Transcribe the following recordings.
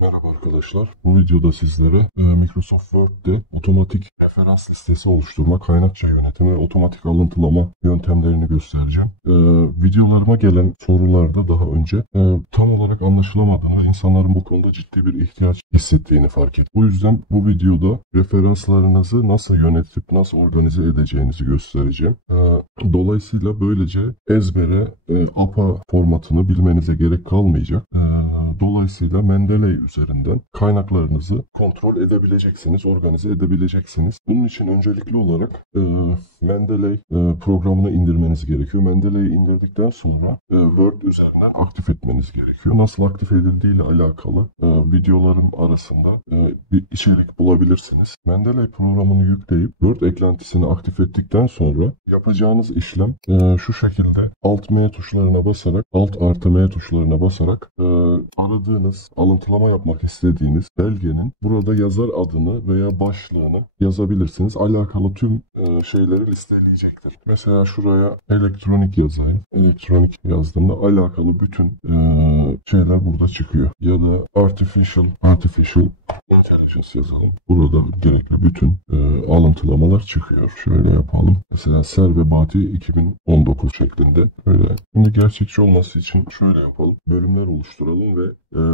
Merhaba arkadaşlar. Bu videoda sizlere Microsoft Word'de otomatik referans listesi oluşturma, kaynakça yönetimi ve otomatik alıntılama yöntemlerini göstereceğim. Videolarıma gelen sorularda daha önce tam olarak anlaşılamadığını ve insanların bu konuda ciddi bir ihtiyaç hissettiğini fark ettim. Bu yüzden bu videoda referanslarınızı nasıl yönetip nasıl organize edeceğinizi göstereceğim. Dolayısıyla böylece ezbere APA formatını bilmenize gerek kalmayacak. Dolayısıyla Mendeley üzerinden kaynaklarınızı kontrol edebileceksiniz, organize edebileceksiniz. Bunun için öncelikli olarak Mendeley programını indirmeniz gerekiyor. Mendeley'i indirdikten sonra Word üzerinden aktif etmeniz gerekiyor. Nasıl aktif edildiği ile alakalı videolarım arasında bir içerik bulabilirsiniz. Mendeley programını yükleyip Word eklentisini aktif ettikten sonra yapacağınız işlem şu şekilde Alt M tuşlarına basarak, Alt artı M tuşlarına basarak aradığınız, alıntılama yapmak istediğiniz belgenin burada yazar adını veya başlığını yazabilirsiniz. Alakalı tüm şeyleri listeleyecektir. Mesela şuraya elektronik yazayım. Elektronik yazdığımda alakalı bütün şeyler burada çıkıyor. Ya da artificial intelligence yazalım. Burada gerekli bütün alıntılamalar çıkıyor. Şöyle yapalım. Mesela Ser ve Bati 2019 şeklinde. Öyle. Şimdi gerçekçi olması için şöyle yapalım. Bölümler oluşturalım ve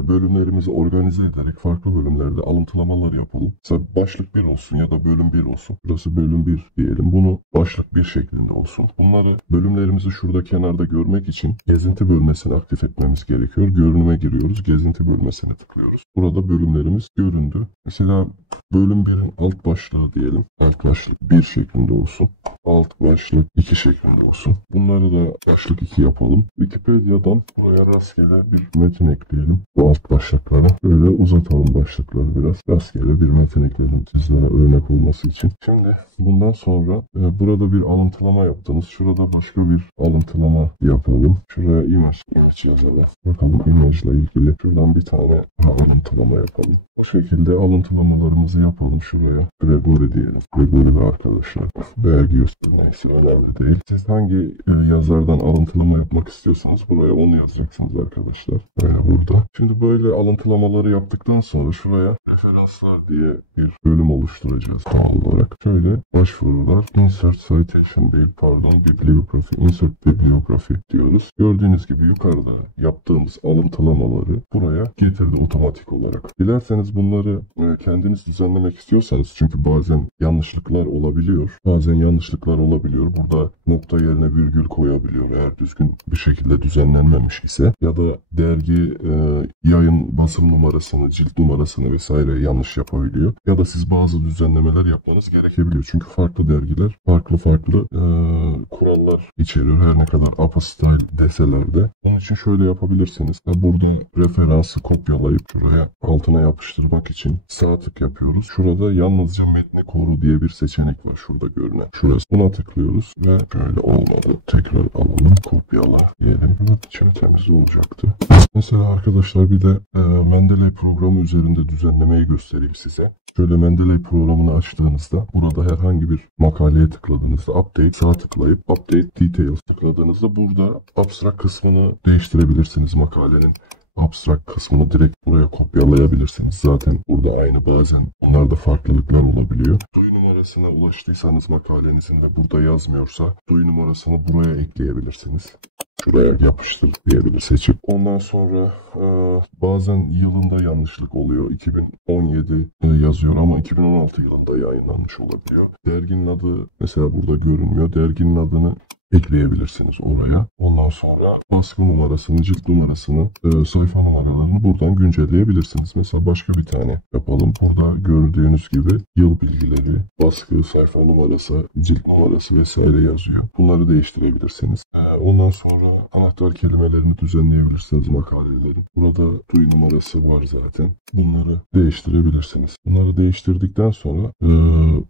bölümlerimizi organize ederek farklı bölümlerde alıntılamalar yapalım. Mesela başlık 1 olsun ya da bölüm 1 olsun. Burası bölüm 1 diyelim. Bunu başlık 1 şeklinde olsun. Bunları bölümlerimizi şurada kenarda görmek için gezinti bölmesini aktif etmemiz gerekiyor. Görünüme giriyoruz. Gezinti bölmesine tıklıyoruz. Burada bölümlerimiz göründü. Mesela bölüm 1'in alt başlığı diyelim. Alt başlık 1 şeklinde olsun. Alt başlık 2 şeklinde olsun. Bunları da başlık 2 yapalım. Wikipedia'dan buraya rastgele bir metin ekleyelim. Bu alt başlıkları böyle uzatalım başlıkları biraz. Rastgele bir metin ekledim sizlere örnek olması için. Şimdi bundan sonra burada bir alıntılama yaptınız. Şurada başka bir alıntılama yapalım. Şuraya image yazalım. Bakalım image ile ilgili şuradan bir tane alıntılama yapalım. Bu şekilde alıntılamalarımızı yapalım. Şuraya Gregory diyelim. Gregory ve arkadaşlar. Vergi neyse önemli değil. Siz hangi yazardan alıntılama yapmak istiyorsanız buraya onu yazacaksınız arkadaşlar. Böyle burada. Şimdi böyle alıntılamaları yaptıktan sonra şuraya referanslar diye bir bölüm oluşturacağız doğal olarak. Şöyle başvurular, insert citation değil bibliography, insert bibliography diyoruz. Gördüğünüz gibi yukarıda yaptığımız alıntılamaları buraya getirdi otomatik olarak. Dilerseniz bunları kendiniz düzenlemek istiyorsanız, çünkü bazen yanlışlıklar olabiliyor. Burada nokta yerine virgül koyabiliyor eğer düzgün bir şekilde düzenlenmemiş ise, ya da dergi yayın basım numarasını, cilt numarasını vesaire yanlış yapabiliyor. Ya da siz bazı düzenlemeler yapmanız gerekebiliyor. Çünkü farklı dergiler farklı kurallar içeriyor, her ne kadar APA style deseler de. Onun için şöyle yapabilirsiniz. Burada referansı kopyalayıp şuraya altına yapıştırmak için sağ tık yapıyoruz. Şurada yalnızca metni koru diye bir seçenek var. Şurada görünen. Şurası. Buna tıklıyoruz ve böyle olmadı. Tekrar alalım. Kopyala diyelim. Evet, temiz olacaktı. Mesela arkadaşlar bir de Mendeley programı üzerinde düzenlemeyi göstereyim size. Şöyle Mendeley programını açtığınızda burada herhangi bir makaleye tıkladığınızda update sağa tıklayıp update details tıkladığınızda burada abstract kısmını değiştirebilirsiniz. Makalenin abstract kısmını direkt buraya kopyalayabilirsiniz. Zaten burada aynı, bazen bunlarda farklılıklar olabiliyor. Duyu numarasına ulaştıysanız makalenizin ve burada yazmıyorsa duyu numarasını buraya ekleyebilirsiniz. Şuraya yapıştır diyebilir seçip. Ondan sonra bazen yılında yanlışlık oluyor. 2017 yazıyor ama 2016 yılında yayınlanmış olabiliyor. Derginin adı mesela burada görünmüyor. Derginin adını ekleyebilirsiniz oraya. Ondan sonra baskı numarasını, cilt numarasını, sayfa numaralarını buradan güncelleyebilirsiniz. Mesela başka bir tane yapalım. Burada gördüğünüz gibi yıl bilgileri, baskı, sayfa numarası, cilt numarası vesaire yazıyor. Bunları değiştirebilirsiniz. Ondan sonra anahtar kelimelerini düzenleyebilirsiniz makalelerin. Burada duyu numarası var zaten. Bunları değiştirebilirsiniz. Bunları değiştirdikten sonra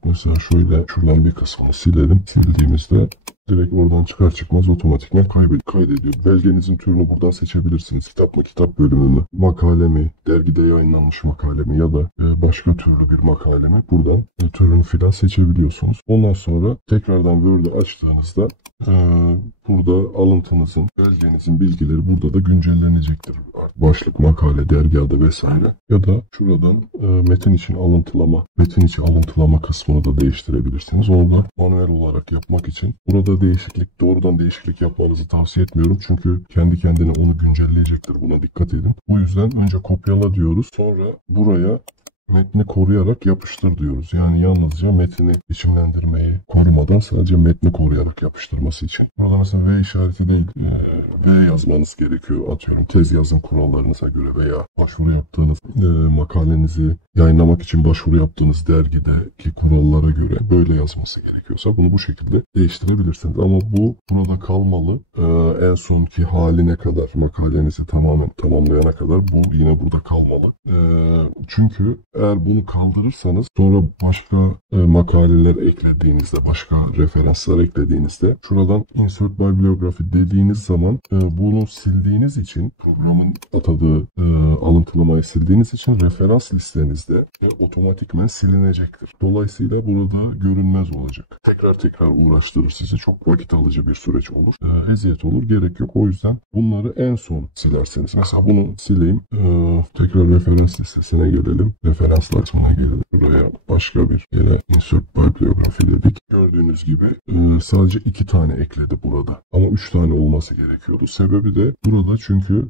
mesela şöyle şuradan bir kısmını silelim. Sildiğimizde Direkt oradan çıkar çıkmaz otomatikman kaydediyor. Belgenizin türünü buradan seçebilirsiniz. Kitap mı, kitap bölümü mü, makale mi, dergide yayınlanmış makale mi ya da başka türlü bir makale mi, buradan türünü filan seçebiliyorsunuz. Ondan sonra tekrardan Word'u açtığınızda burada alıntınızın, belgenizin bilgileri burada da güncellenecektir. Başlık, makale, dergi adı vesaire. Ya da şuradan metin içi alıntılama kısmını da değiştirebilirsiniz. Onu da manuel olarak yapmak için burada doğrudan değişiklik yapmanızı tavsiye etmiyorum. Çünkü kendi kendine onu güncelleyecektir. Buna dikkat edin. Bu yüzden önce kopyala diyoruz. Sonra buraya metni koruyarak yapıştır diyoruz. Yani yalnızca metni biçimlendirmeyi korumadan sadece metni koruyarak yapıştırması için. Burada mesela V işareti değil, V yazmanız gerekiyor. Atıyorum tez yazım kurallarınıza göre veya başvuru yaptığınız makalenizi yayınlamak için başvuru yaptığınız dergideki kurallara göre böyle yazması gerekiyorsa bunu bu şekilde değiştirebilirsiniz. Ama bu burada kalmalı. En sonki haline kadar, makalenizi tamamen tamamlayana kadar bu yine burada kalmalı. Çünkü eğer bunu kaldırırsanız sonra başka makaleler eklediğinizde, başka referanslar eklediğinizde şuradan Insert Bibliography dediğiniz zaman bunu sildiğiniz için, programın atadığı alıntılamayı sildiğiniz için referans listenizde otomatikmen silinecektir. Dolayısıyla burada görünmez olacak. Tekrar uğraştırır sizi. Çok vakit alıcı bir süreç olur. Eziyet olur. Gerek yok. O yüzden bunları en son silerseniz. Mesela bunu sileyim. Tekrar referans listesine gelelim. Referanslar kısmına gelelim. Buraya başka bir yere Insert Bibliography dedik. Gördüğünüz gibi sadece 2 tane ekledi burada. Ama 3 tane olması gerekiyordu. Sebebi de burada çünkü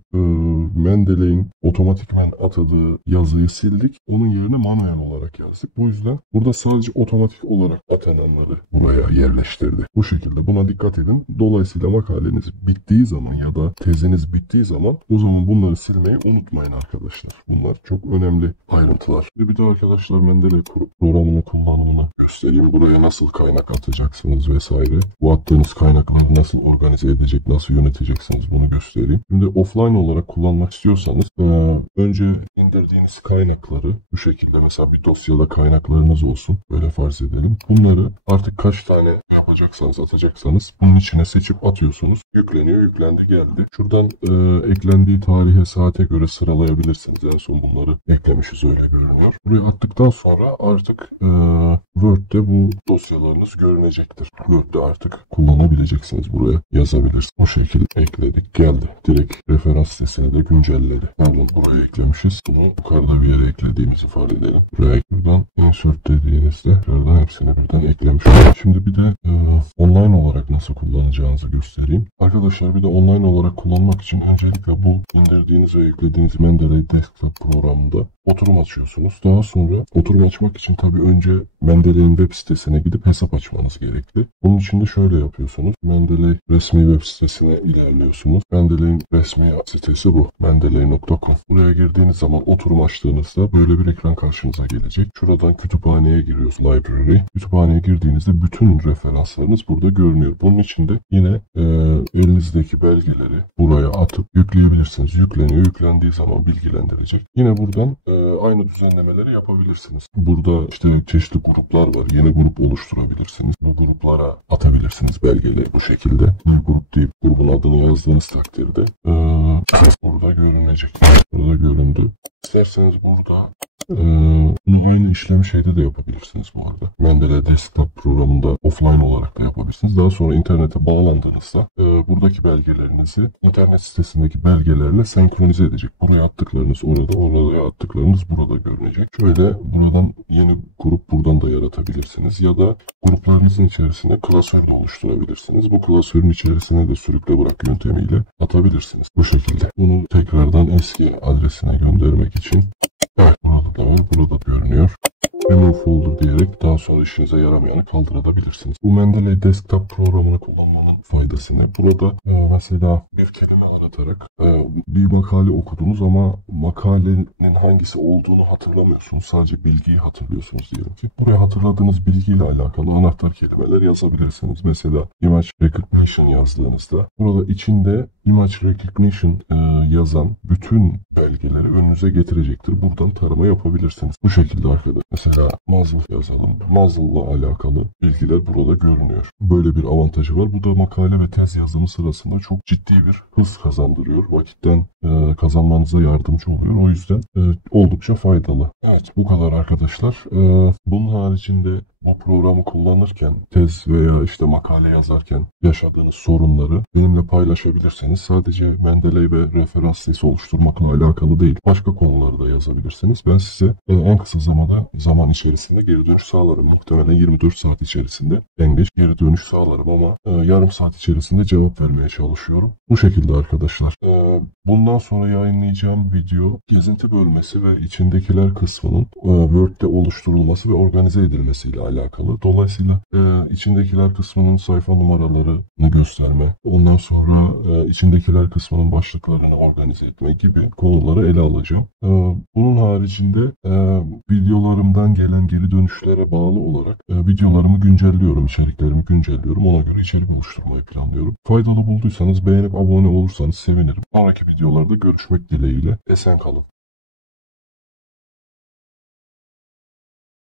Mendeley'in otomatikman atadığı yazıyı sildik. Onun yerine manuel olarak yazdık. Bu yüzden burada sadece otomatik olarak atananları buraya yerleştirdi. Bu şekilde buna dikkat edin. Dolayısıyla makaleniz bittiği zaman ya da teziniz bittiği zaman o zaman bunları silmeyi unutmayın arkadaşlar. Bunlar çok önemli ayrıntılar. Bir de arkadaşlar Mendeley programının kullanımını göstereyim. Buraya nasıl kaynak atacaksınız vesaire. Bu attığınız kaynakları nasıl organize edecek, nasıl yöneteceksiniz bunu göstereyim. Şimdi offline olarak kullanmak istiyorsanız önce indirdiğiniz kaynakları bu şekilde mesela bir dosyada kaynaklarınız olsun. Böyle farz edelim. Bunları artık kaç tane yapacaksanız atacaksanız bunun içine seçip atıyorsunuz. Yükleniyor, yüklendi, geldi. Şuradan eklendiği tarihe, saate göre sıralayabilirsiniz. En son bunları eklemişiz, öyle görünüyor. Buraya attıktan sonra artık Word'de bu dosyalarınız görünecektir. Word'de artık kullanabileceksiniz. Buraya yazabilirsiniz. O şekilde ekledik, geldi. Direkt referans sitesine de güncelledi. Yani buraya eklemişiz. Bunu yukarıda bir yere eklediğimizi ifade edelim. Buraya buradan insert dediğinizde buradan hepsini birden eklemiş. Şimdi bir de online olarak nasıl kullanacağınızı göstereyim. Arkadaşlar bir de online olarak kullanmak için öncelikle bu indirdiğiniz ve yüklediğiniz Mendeley Desktop programında oturum açıyorsunuz. Daha sonra oturum açmak için tabii önce Mendeley'in web sitesine gidip hesap açmanız gerekli. Bunun için de şöyle yapıyorsunuz. Mendeley resmi web sitesine ilerliyorsunuz. Mendeley'in resmi sitesi bu. mendeley.com. Buraya girdiğiniz zaman oturum açtığınızda böyle bir ekran karşınıza gelecek. Şuradan kütüphaneye giriyoruz. Library. Kütüphaneye girdiğinizde bütün referanslarınız burada görünüyor. Bunun için de yine elinizdeki belgeleri buraya atıp yükleyebilirsiniz. Yükleniyor. Yüklendiği zaman bilgilendirecek. Yine buradan aynı düzenlemeleri yapabilirsiniz. Burada işte çeşitli gruplar var. Yeni grup oluşturabilirsiniz. Bu gruplara atabilirsiniz belgeleri bu şekilde. Bir grup deyip grubun adını yazdığınız takdirde burada görünecek. Burada göründü. İsterseniz burada bunu aynı işlemi şeyde de yapabilirsiniz bu arada. Mendeley Desktop programında offline olarak da yapabilirsiniz. Daha sonra internete bağlandığınızda buradaki belgelerinizi internet sitesindeki belgelerle senkronize edecek. Buraya attıklarınız oraya attıklarınız burada görünecek. Şöyle buradan yeni grup buradan da yaratabilirsiniz. Ya da gruplarınızın içerisine klasör de oluşturabilirsiniz. Bu klasörün içerisine de sürükle bırak yöntemiyle atabilirsiniz. Bu şekilde. Bunu tekrardan eski adresine göndermek için evet, burada görünüyor. Remove folder diyerek daha sonra işinize yaramayanı kaldırabilirsiniz. Bu Mendeley Desktop programını kullanmanın faydası ne? Burada mesela bir kelime aratarak bir makale okudunuz ama makalenin hangisi olduğunu hatırlamıyorsunuz. Sadece bilgiyi hatırlıyorsunuz diyelim ki. Buraya hatırladığınız bilgiyle alakalı anahtar kelimeler yazabilirsiniz. Mesela image recognition yazdığınızda burada içinde Image Recognition yazan bütün belgeleri önünüze getirecektir. Buradan tarama yapabilirsiniz. Bu şekilde arkadaşlar. Mesela muzzle yazalım. Muzzle'la alakalı bilgiler burada görünüyor. Böyle bir avantajı var. Bu da makale ve tez yazımı sırasında çok ciddi bir hız kazandırıyor. Vakitten kazanmanıza yardımcı oluyor. O yüzden oldukça faydalı. Evet, bu kadar arkadaşlar. Bunun haricinde bu programı kullanırken, tez veya işte makale yazarken yaşadığınız sorunları benimle paylaşabilirsiniz. Sadece Mendeley ve referans listesi oluşturmakla alakalı değil. Başka konuları da yazabilirsiniz. Ben size en kısa zaman içerisinde geri dönüş sağlarım. Muhtemelen 24 saat içerisinde en geç geri dönüş sağlarım ama yarım saat içerisinde cevap vermeye çalışıyorum. Bu şekilde arkadaşlar. Bundan sonra yayınlayacağım video gezinti bölmesi ve içindekiler kısmının Word'de oluşturulması ve organize edilmesiyle alakalı. Dolayısıyla içindekiler kısmının sayfa numaralarını gösterme, ondan sonra içindekiler kısmının başlıklarını organize etme gibi konuları ele alacağım. Bunun haricinde videolarımdan gelen geri dönüşlere bağlı olarak videolarımı güncelliyorum, içeriklerimi güncelliyorum. Ona göre içerik oluşturmayı planlıyorum. Faydalı bulduysanız beğenip abone olursanız sevinirim. Sonraki videolarda görüşmek dileğiyle. Esen kalın.